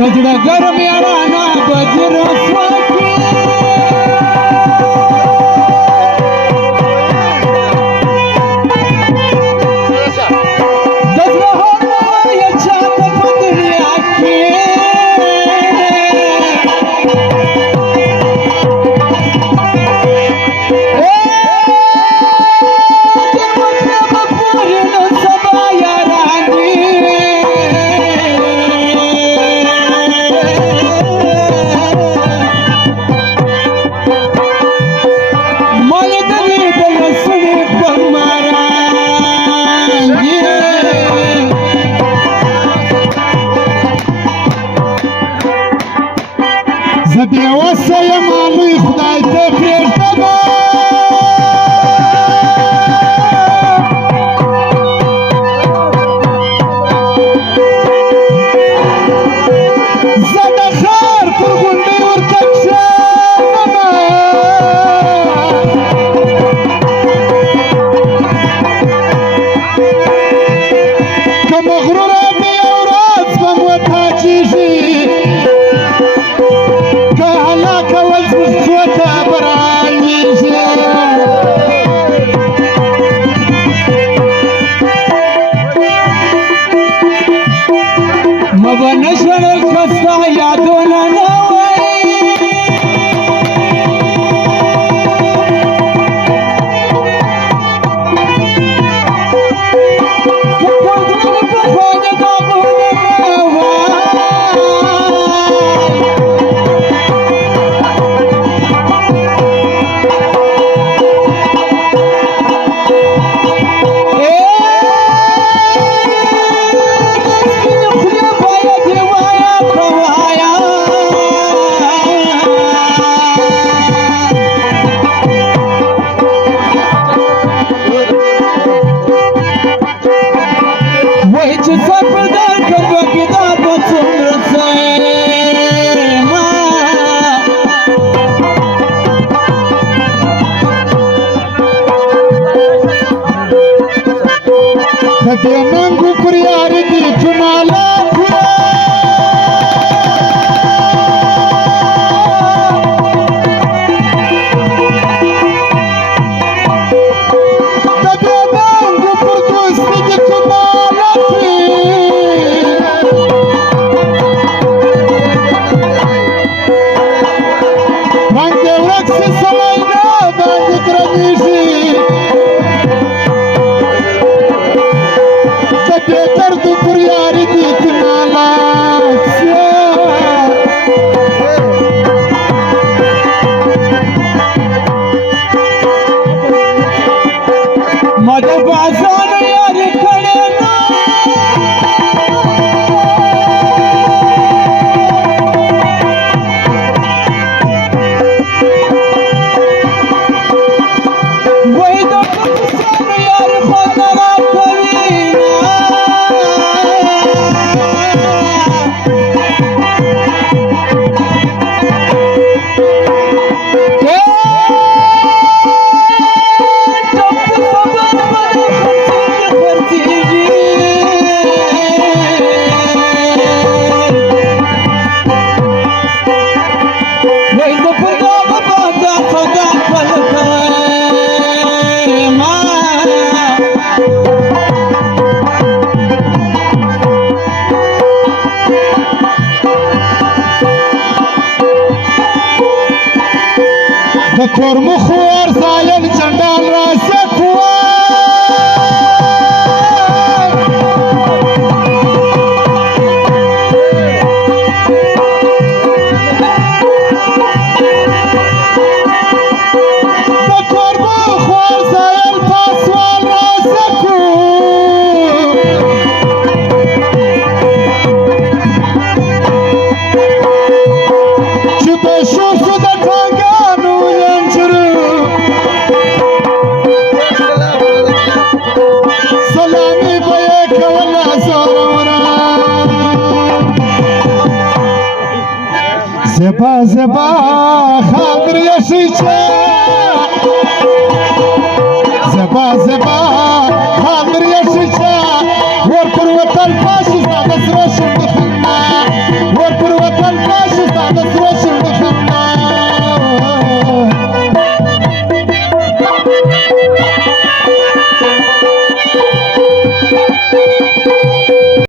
गजरा गरम यारा ना गजरा स्वाकी गजरा हो ये चांद पतरिया के زبيوه سلمانو خدای ته پرېږده زه د ښار پر غونډۍ ورته کښېنمه که مغروره مې یو ورځ به مو تاجېږي نشر الخستا یادونه نه دې ننګو پر یار دي جمالات دې ننګو پر دوست دي جمالات رنګ دې ورک سي سړی نه باندې درنیږي درد پر یار دي جمالات مد بازان یار کړه دکور مخور زاین چندان را سکوار دکور مخور زاین پاسوان را سکوار چه بشور شده زبا زبا خاطر يا شيشة زبا زبا